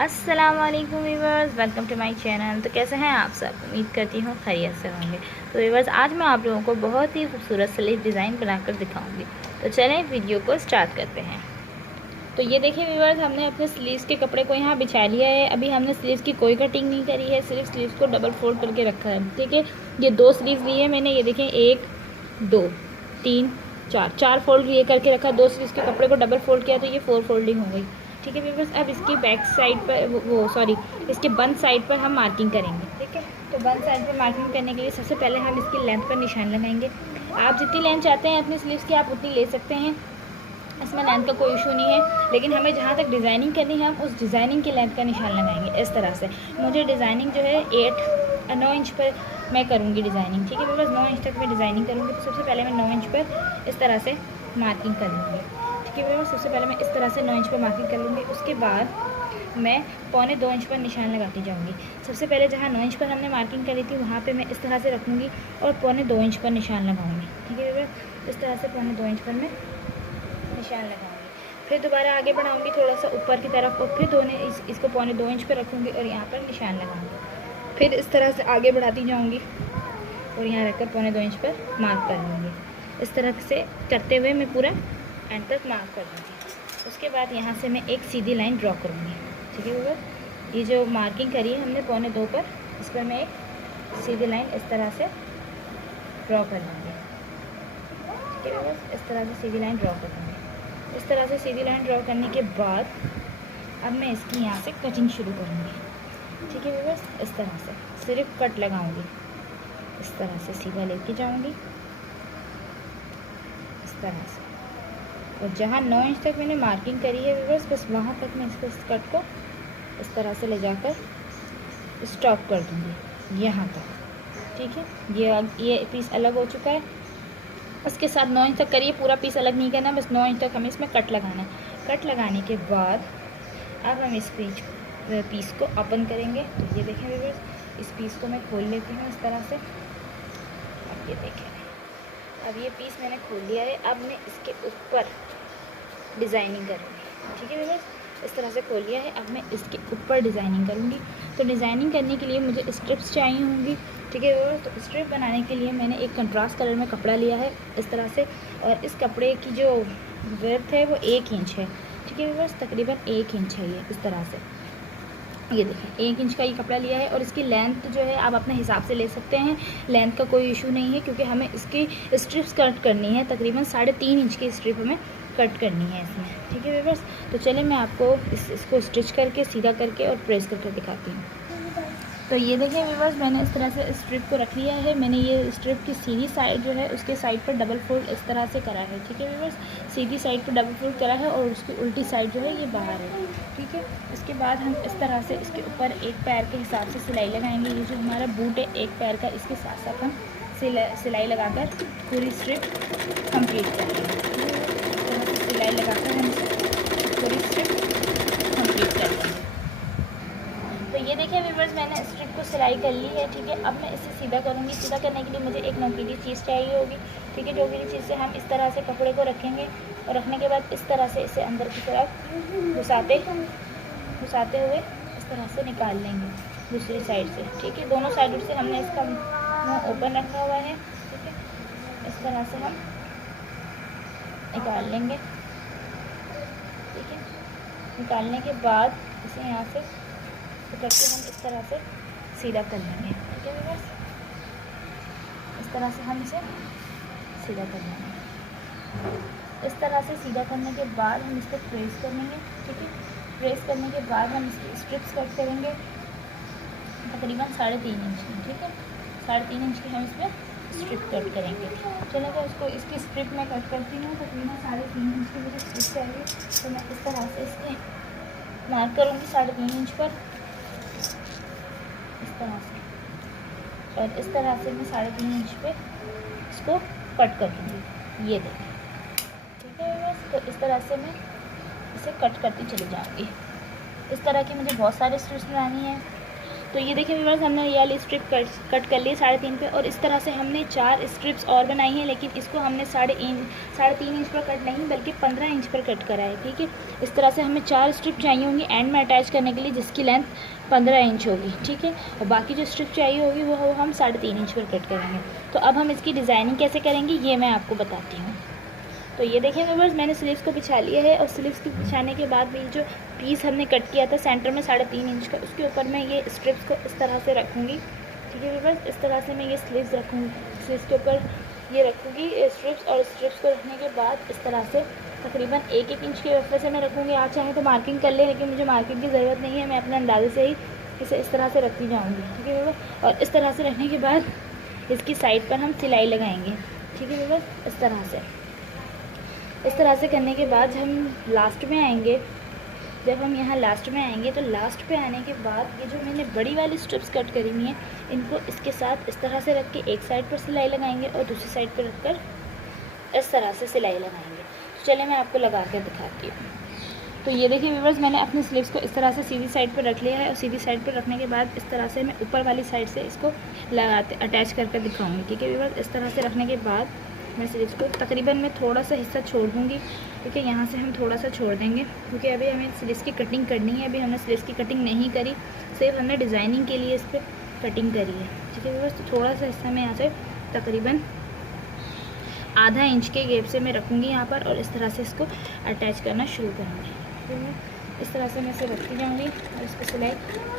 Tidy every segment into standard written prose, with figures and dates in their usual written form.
अस्सलाम वालेकुम viewers, welcome to my channel. तो कैसे हैं आप सब? उम्मीद करती हूँ खैरियत से होंगे। तो व्यूअर्स, आज मैं आप लोगों को बहुत ही खूबसूरत स्लीव डिज़ाइन बनाकर दिखाऊंगी। तो चलें वीडियो को स्टार्ट करते हैं। तो ये देखिए व्यूअर्स, हमने अपने स्लीव्स के कपड़े को यहाँ बिछा लिया है। अभी हमने स्लीव्स की कोई कटिंग नहीं करी है, सिर्फ स्लीव्स को डबल फोल्ड करके रखा है। ठीक है, ये 2 स्लीव्स ली है मैंने। ये देखें, 1 2 3 4 फोल्ड ये करके रखा। 2 स्लीव्स के कपड़े को डबल फोल्ड किया तो ये 4 फोल्डिंग हो गई। ठीक है व्यूअर्स, अब इसकी बैक साइड पर इसके बंद साइड पर हम मार्किंग करेंगे। ठीक है, तो बंद साइड पर मार्किंग करने के लिए सबसे पहले हम इसकी लेंथ पर निशान लगाएंगे। आप जितनी लेंथ चाहते हैं अपने स्लीव्स की आप उतनी ले सकते हैं, इसमें लेंथ का कोई इशू नहीं है। लेकिन हमें जहाँ तक डिज़ाइनिंग करनी है हम उस डिज़ाइनिंग की लेंथ का निशान लगाएंगे इस तरह से। मुझे डिज़ाइनिंग जो है 9 इंच पर मैं करूँगी डिज़ाइनिंग। ठीक है, बस 9 इंच तक मैं डिज़ाइनिंग करूँगी। तो सबसे पहले मैं 9 इंच पर इस तरह से मार्किंग कर लूँगी। ठीक है, सबसे पहले मैं इस तरह से 9 इंच पर मार्किंग कर लूँगी। उसके बाद मैं 1.25 इंच पर निशान लगाती जाऊँगी। सबसे पहले जहाँ 9 इंच पर हमने मार्किंग करी थी वहाँ पे मैं इस तरह से रखूँगी और 1.25 इंच पर निशान लगाऊँगी। ठीक है, इस तरह से 1.25 इंच पर मैं निशान लगाऊंगी। फिर दोबारा आगे बढ़ाऊंगी थोड़ा सा ऊपर की तरफ और फिर इसको 1.25 इंच पर रखूँगी और यहाँ पर निशान लगाऊंगी। फिर इस तरह से आगे बढ़ाती जाऊंगी और यहाँ रखकर 1.25 इंच पर मार्क कर लूँगी। इस तरह से करते हुए मैं पूरा एंड तक मार्क कर दूँगी। उसके बाद यहाँ से मैं एक सीधी लाइन ड्रॉ करूँगी। ठीक है व्यूअर्स, ये जो मार्किंग करी है हमने 1.25 पर, इस पर मैं एक सीधी लाइन इस तरह से ड्रॉ कर लूँगी। ठीक है व्यूअर्स, इस तरह से सीधी लाइन ड्रॉ कर लूँगी। इस तरह से सीधी लाइन ड्रॉ करने के बाद अब मैं इसकी यहाँ से कटिंग शुरू करूँगी। ठीक है व्यूअर्स, इस तरह से सिर्फ कट लगाऊंगी। इस तरह से सीधा लेके जाऊँगी इस तरह से, और जहाँ 9 इंच तक मैंने मार्किंग करी है व्यूअर्स, बस वहाँ तक मैं इसको इस कट को इस तरह से ले जाकर स्टॉप कर दूँगी यहाँ तक। ठीक है, ये पीस अलग हो चुका है। उसके साथ 9 इंच तक करिए, पूरा पीस अलग नहीं करना, बस 9 इंच तक हमें इसमें कट लगाना है। कट लगाने के बाद अब हम इस पीस को ओपन करेंगे। तो ये देखें व्यूअर्स, इस पीस को मैं खोल लेती हूँ इस तरह से। अब ये देखें, अब ये पीस मैंने खोल लिया है। अब मैं इसके ऊपर डिज़ाइनिंग करूँगी। ठीक है व्यूअर्स, इस तरह से खोल लिया है। अब मैं इसके ऊपर डिज़ाइनिंग करूँगी। तो डिज़ाइनिंग करने के लिए मुझे स्ट्रिप्स चाहिए होंगी। ठीक है व्यूअर्स, तो स्ट्रिप बनाने के लिए मैंने एक कंट्रास्ट कलर में कपड़ा लिया है इस तरह से, और इस कपड़े की जो विड्थ है वो 1 इंच है। ठीक है व्यूअर्स, तकरीबन 1 इंच है ये इस तरह से। ये देखें, 1 इंच का ये कपड़ा लिया है और इसकी लेंथ जो है आप अपने हिसाब से ले सकते हैं। लेंथ का कोई इशू नहीं है क्योंकि हमें इसकी स्ट्रिप्स कट करनी है। तकरीबन 3.5 इंच की स्ट्रिप हमें कट करनी है इसमें। ठीक है व्यूअर्स, तो चलिए मैं आपको इसको स्टिच करके सीधा करके और प्रेस करके दिखाती हूँ। तो ये देखिए व्यूअर्स, मैंने इस तरह से स्ट्रिप को रख लिया है। मैंने ये स्ट्रिप की सीधी साइड जो है उसके साइड पर डबल फोल्ड इस तरह से करा है। ठीक है व्यूअर्स, सीधी साइड पर डबल फोल्ड करा है और उसकी उल्टी साइड जो है ये बाहर है। ठीक है, इसके बाद हम इस तरह से इसके ऊपर एक पैर के हिसाब से सिलाई लगाएंगे। ये जो हमारा बूट है एक पैर का, इसके साथ साथ हम सिलाई लगाकर पूरी स्ट्रिप कंप्लीट करेंगे। सिलाई लगाकर हम पूरी स्ट्रिप कंप्लीट कर लेंगे। तो ये देखिए व्यूअर्स, मैंने स्ट्रिप को सिलाई कर ली है। ठीक है, अब मैं इसे सीधा करूँगी। सीधा करने के लिए मुझे एक नोकीली चीज़ चाहिए होगी। ठीक है, नोकीली चीज़ से हम इस तरह से कपड़े को रखेंगे और रखने के बाद इस तरह से इसे अंदर की तरफ घुसाते हुए इस तरह से निकाल लेंगे दूसरी साइड से। ठीक है, दोनों साइडों से हमने इसका मुँह ओपन रखा हुआ है। ठीक है, इस तरह से हम निकाल लेंगे। ठीक है, निकालने के बाद इसे यहाँ से करके हम इस तरह से सीधा कर लेंगे। ठीक है व्यूअर्स, इस तरह से हम इसे सीधा कर लेंगे। इस तरह से सीधा करने के बाद हम इसको प्रेस कर लेंगे। ठीक है, प्रेस करने के बाद हम इसकी स्ट्रिप्स कट करेंगे तकरीबन 3.5 इंच की। ठीक है, 3.5 इंच की हम इसमें स्ट्रिप कट करेंगे। चलेगा, उसको इसकी स्ट्रिप मैं कट करती हूँ। तकरीबन 3.5 इंच की मुझे स्ट्रिप चाहिए, तो मैं इस तरह से इसके मार्क करूँगी 3.5 इंच पर इस तरह से, और इस तरह से मैं 3.5 इंच पे इसको कट कर दूँगी। ये देखिए, ठीक है बस। तो इस तरह से मैं इसे कट करती चली जाऊँगी। इस तरह की मुझे बहुत सारे स्ट्रिप्स बनानी है। तो ये देखिए व्यूअर्स, हमने ये वाली स्ट्रिप कट कर ली 3.5 पे, और इस तरह से हमने 4 स्ट्रिप्स और बनाई हैं, लेकिन इसको हमने 3.5 इंच पर कट नहीं बल्कि 15 इंच पर कट करा है। ठीक है, इस तरह से हमें 4 स्ट्रिप चाहिए होंगी एंड में अटैच करने के लिए, जिसकी लेंथ 15 इंच होगी। ठीक है, और बाकी जो स्ट्रिप चाहिए होगी वो हम 3.5 इंच पर कट करेंगे। तो अब हम इसकी डिज़ाइनिंग कैसे करेंगे ये मैं आपको बताती हूँ। तो ये देखिए व्यूअर्स, मैंने स्लीव्स को बिछा लिया है, और स्लीव्स को बिछाने के बाद भी जो पीस हमने कट किया था सेंटर में 3.5 इंच का, उसके ऊपर मैं ये स्ट्रिप्स को इस तरह से रखूँगी। ठीक है व्यूअर्स, इस तरह से मैं ये स्लीव्स रखूँगी, स्लीव्स के ऊपर ये रखूँगी स्ट्रिप्स, और स्ट्रिप्स को रखने के बाद इस तरह से तकरीबन 1-1 इंच के वफे से मैं रखूँगी। आप चाहें तो मार्किंग कर लें, लेकिन मुझे मार्किंग की ज़रूरत नहीं है, मैं अपने अंदाजे से ही इसे इस तरह से रखती जाऊँगी। ठीक है व्यूअर्स, और इस तरह से रखने के बाद इसकी साइड पर हम सिलाई लगाएंगे। ठीक है व्यूअर्स, इस तरह से करने के बाद हम लास्ट में आएंगे। जब हम यहाँ लास्ट में आएंगे तो लास्ट पे आने के बाद ये जो मैंने बड़ी वाली स्ट्रिप्स कट करी हुई हैं, इनको इसके साथ इस तरह से रख के एक साइड पर सिलाई लगाएंगे और दूसरी साइड पर रखकर इस तरह से सिलाई लगाएंगे। तो चलिए मैं आपको लगा कर दिखाती हूँ। तो ये देखिए व्यूअर्स, मैंने अपने स्लीव्स को इस तरह से सीधी साइड पर रख लिया है, और सीधी साइड पर रखने के बाद इस तरह से मैं ऊपर वाली साइड से इसको अटैच करके दिखाऊंगी। ठीक है व्यूअर्स, इस तरह से रखने के बाद मैं स्लीव्स को तकरीबन मैं थोड़ा सा हिस्सा छोड़ दूँगी। ठीक है, यहाँ से हम थोड़ा सा छोड़ देंगे, क्योंकि अभी हमें स्लीव्स की कटिंग करनी है। अभी हमने स्लीव्स की कटिंग नहीं करी, सिर्फ हमने डिज़ाइनिंग के लिए इस पर कटिंग करी है। ठीक है व्यूअर्स, तो थोड़ा सा हिस्सा मैं यहाँ से तकरीबन आधा इंच के गैप से मैं रखूँगी यहाँ पर, और इस तरह से इसको अटैच करना शुरू करूँगी। इस तरह से मैं इसे रखती जाऊँगी और इसको सिलाई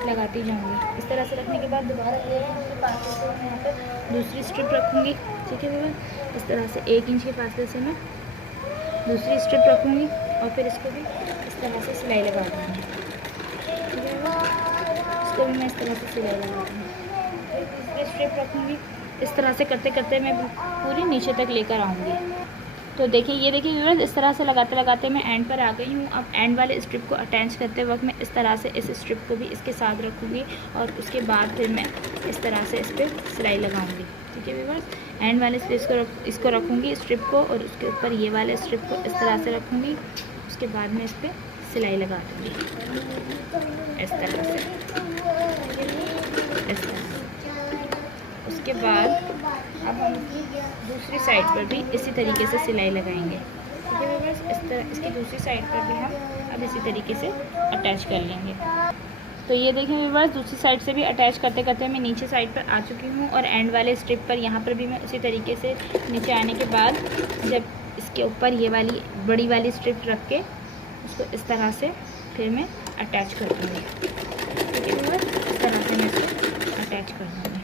लगाती जाऊँगी। इस तरह से रखने के बाद दोबारा 1 इंच के फासले से मैं यहाँ पर दूसरी स्ट्रिप रखूँगी। ठीक है व्यूअर्स, इस तरह से 1 इंच के फासले से मैं दूसरी स्ट्रिप रखूँगी, और फिर इसको भी इस तरह से सिलाई लगा दूँगी। ठीक है व्यूअर्स, इसको भी मैं इस तरह से सिलाई लगा दूँगी, फिर दूसरी स्ट्रिप रखूँगी। इस तरह से करते करते मैं पूरी नीचे तक लेकर आऊँगी। तो देखिए, ये देखिए व्यूअर्स, इस तरह से लगाते लगाते मैं एंड पर आ गई हूँ। अब एंड वाले स्ट्रिप को अटैच करते वक्त मैं इस तरह से इस स्ट्रिप को भी इसके साथ रखूँगी, और उसके बाद फिर मैं इस तरह से इस पर सिलाई लगाऊँगी। ठीक है व्यूअर्स, एंड वाले स्ट्रिप को इसको रखूँगी स्ट्रिप को, और उसके ऊपर ये वाले स्ट्रिप को इस तरह से रखूँगी। उसके बाद मैं इस पर सिलाई लगा दूँगी इस तरह से, इस तरह से। उसके बाद अब हम दूसरी साइड पर भी इसी तरीके से सिलाई लगाएंगे। ठीक है व्यूअर्स, इस तरह इसकी दूसरी साइड पर भी हम अब इसी तरीके से अटैच कर लेंगे। तो ये देखें व्यूअर्स, दूसरी साइड से भी अटैच करते करते मैं नीचे साइड पर आ चुकी हूँ, और एंड वाले स्ट्रिप पर यहाँ पर भी मैं उसी तरीके से नीचे आने के बाद जब इसके ऊपर ये वाली बड़ी वाली स्ट्रिप रख के उसको इस तरह से फिर मैं अटैच कर दूँगी। ठीक है व्यूअर्स, इस तरह से मैं इसको अटैच कर दूँगी।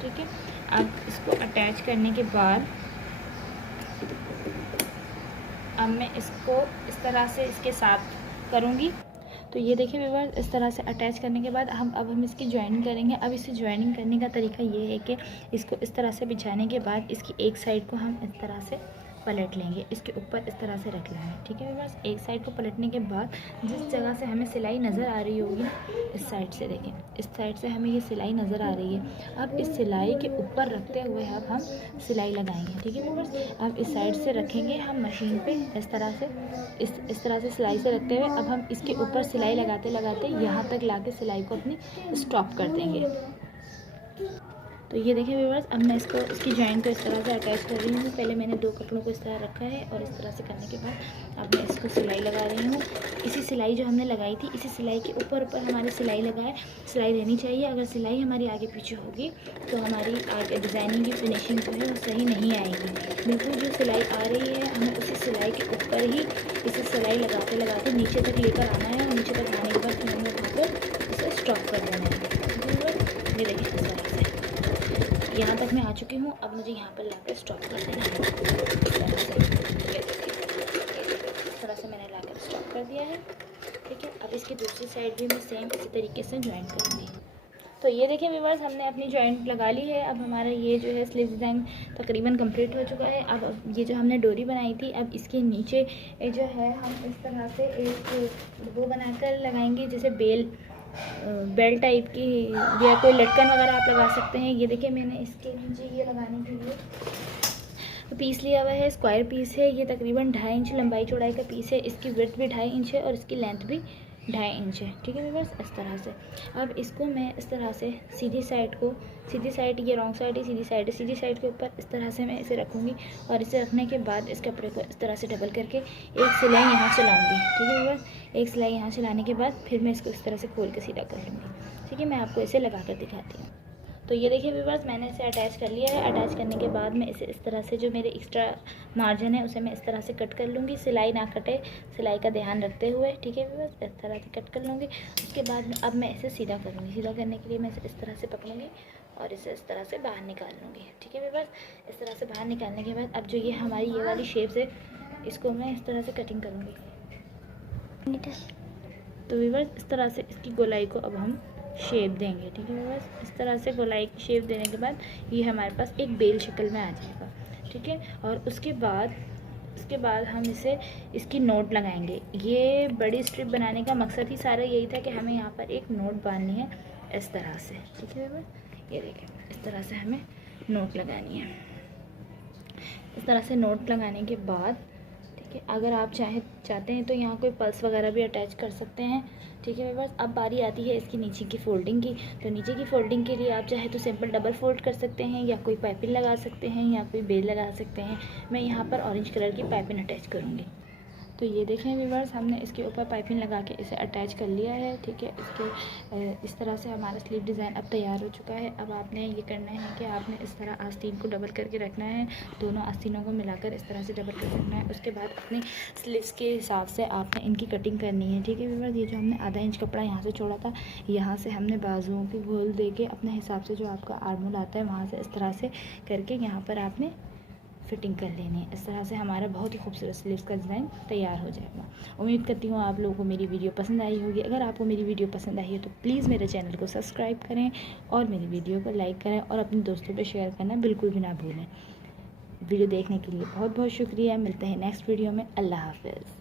ठीक है, अब इसको अटैच करने के बाद अब मैं इसको इस तरह से इसके साथ करूँगी। तो ये देखिए व्यूअर्स, इस तरह से अटैच करने के बाद अब हम इसकी जॉइनिंग करेंगे। अब इसे जॉइनिंग करने का तरीका ये है कि इसको इस तरह से बिछाने के बाद इसकी एक साइड को हम इस तरह से पलट लेंगे, इसके ऊपर इस तरह से रख लेंगे। ठीक है व्यूअर्स, एक साइड को पलटने के बाद जिस जगह से हमें सिलाई नज़र आ रही होगी, इस साइड से देखें, इस साइड से हमें ये सिलाई नज़र आ रही है। अब इस सिलाई के ऊपर रखते हुए अब हम सिलाई लगाएंगे। ठीक है व्यूअर्स, अब इस साइड से रखेंगे हम मशीन पे इस तरह से, इस तरह से सिलाई से रखते हुए अब हम इसके ऊपर सिलाई लगाते लगाते यहाँ तक ला के सिलाई को अपनी स्टॉप कर देंगे। तो ये देखिए व्यूअर्स, अब मैं इसकी जॉइंट को इस तरह से अटैच कर रही हूँ। पहले मैंने 2 कपड़ों को इस तरह रखा है, और इस तरह से करने के बाद अब मैं इसको सिलाई लगा रही हूँ। इसी सिलाई जो हमने लगाई थी, इसी सिलाई के ऊपर हमारी सिलाई सिलाई रहनी चाहिए। अगर सिलाई हमारी आगे पीछे होगी तो हमारी आगे डिज़ाइनिंग की फिनिशिंग जो है वो सही नहीं आएगी। बिल्कुल जो सिलाई आ रही है हमें उसी सिलाई के ऊपर ही इसे सिलाई लगाते लगाते नीचे तक लेकर आना है, और नीचे तक आने के बाद हमें वहाँ पर इसे स्टॉप कर देना है। ये देखिए इस तरह से यहाँ तक मैं आ चुकी हूँ। अब मुझे यहाँ पर लाकर स्टॉप कर देना है इस तरह से मैंने लाकर स्टॉप कर दिया है। ठीक है, अब इसकी दूसरी साइड भी मैं सेम इसी तरीके से ज्वाइन करूँगी। तो ये देखिए व्यूअर्स, हमने अपनी जॉइंट लगा ली है। अब हमारा ये जो है स्लीव डिज़ाइन तकरीबन कंप्लीट हो चुका है। अब ये जो हमने डोरी बनाई थी, अब इसके नीचे जो है हम इस तरह से एक वो बनाकर लगाएंगे, जैसे बेल टाइप की, या कोई लटकन वगैरह आप लगा सकते हैं। ये देखिए मैंने इसके नीचे ये लगाने के लिए पीस लिया हुआ है, स्क्वायर पीस है। ये तकरीबन 2.5 इंच लंबाई चौड़ाई का पीस है। इसकी विड्थ भी 2.5 इंच है और इसकी लेंथ भी 2.5 इंच है, ठीक है व्यूअर्स, इस तरह से। अब इसको मैं इस तरह से सीधी साइड ये रॉन्ग साइड है, सीधी साइड है, सीधी साइड के ऊपर इस तरह से मैं इसे रखूँगी और इसे रखने के बाद इस कपड़े को इस तरह से डबल करके एक सिलाई यहाँ से लाऊँगी, ठीक है व्यूअर्स। एक सिलाई यहाँ से लाने के बाद फिर मैं इसको इस तरह से खोल के सीधा कर लूँगी, ठीक है। मैं आपको इसे लगा कर दिखाती हूँ। तो ये देखिए व्यूअर्स, मैंने इसे अटैच कर लिया है। अटैच करने के बाद मैं इसे इस तरह से, जो मेरे एक्स्ट्रा मार्जिन है उसे मैं इस तरह से कट कर लूँगी, सिलाई ना कटे, सिलाई का ध्यान रखते हुए, ठीक है व्यूअर्स, इस तरह से कट कर लूँगी। उसके बाद अब मैं इसे सीधा करूँगी। सीधा करने के लिए मैं इसे इस तरह से पकड़ूँगी और इसे इस तरह से बाहर निकाल लूँगी, ठीक है व्यूअर्स। इस तरह से बाहर निकालने के बाद अब जो ये हमारी ये वाली शेप्स है, इसको मैं इस तरह से कटिंग करूँगी। तो व्यूअर्स, इस तरह से इसकी गोलाई को अब हम शेप देंगे, ठीक है व्यूअर्स। इस तरह से गोलाई की शेप देने के बाद ये हमारे पास एक बेल शक्ल में आ जाएगा, ठीक है। और उसके बाद हम इसकी नोट लगाएंगे। ये बड़ी स्ट्रिप बनाने का मकसद ही सारा यही था कि हमें यहाँ पर एक नोट बांधनी है इस तरह से, ठीक है व्यूअर्स। ये देखिए, इस तरह से हमें नोट लगानी है। इस तरह से नोट लगाने के बाद, ठीक है, अगर आप चाहते हैं तो यहाँ कोई पल्स वगैरह भी अटैच कर सकते हैं, ठीक है व्यूअर्स। अब बारी आती है इसकी नीचे की फोल्डिंग की। तो नीचे की फोल्डिंग के लिए आप चाहे तो सिंपल डबल फोल्ड कर सकते हैं, या कोई पाइपिंग लगा सकते हैं, या कोई बेल लगा सकते हैं। मैं यहाँ पर ऑरेंज कलर की पाइपिंग अटैच करूँगी। तो ये देखें व्यूअर्स, हमने इसके ऊपर पाइपिंग लगा के इसे अटैच कर लिया है, ठीक है। इस तरह से हमारा स्लीव डिज़ाइन अब तैयार हो चुका है। अब आपने ये करना है कि आपने इस तरह आस्तीन को डबल करके रखना है, दोनों आस्तीनों को मिलाकर इस तरह से डबल करके रखना है। उसके बाद अपने स्लीव्स के हिसाब से आपने इनकी कटिंग करनी है, ठीक है व्यूअर्स। ये जो हमने आधा इंच कपड़ा यहाँ से छोड़ा था, यहाँ से हमने बाजुओं की गोल दे के अपने हिसाब से जो आपका आर्मोल आता है वहाँ से इस तरह से करके यहाँ पर आपने फिटिंग कर लेनी है। इस तरह से हमारा बहुत ही खूबसूरत स्लीव्स का डिज़ाइन तैयार हो जाएगा। उम्मीद करती हूँ आप लोगों को मेरी वीडियो पसंद आई होगी। अगर आपको मेरी वीडियो पसंद आई है तो प्लीज़ मेरे चैनल को सब्सक्राइब करें और मेरी वीडियो को लाइक करें और अपने दोस्तों पर शेयर करना बिल्कुल भी ना भूलें। वीडियो देखने के लिए बहुत बहुत शुक्रिया। मिलते हैं नेक्स्ट वीडियो में। अल्लाह हाफ़िज़।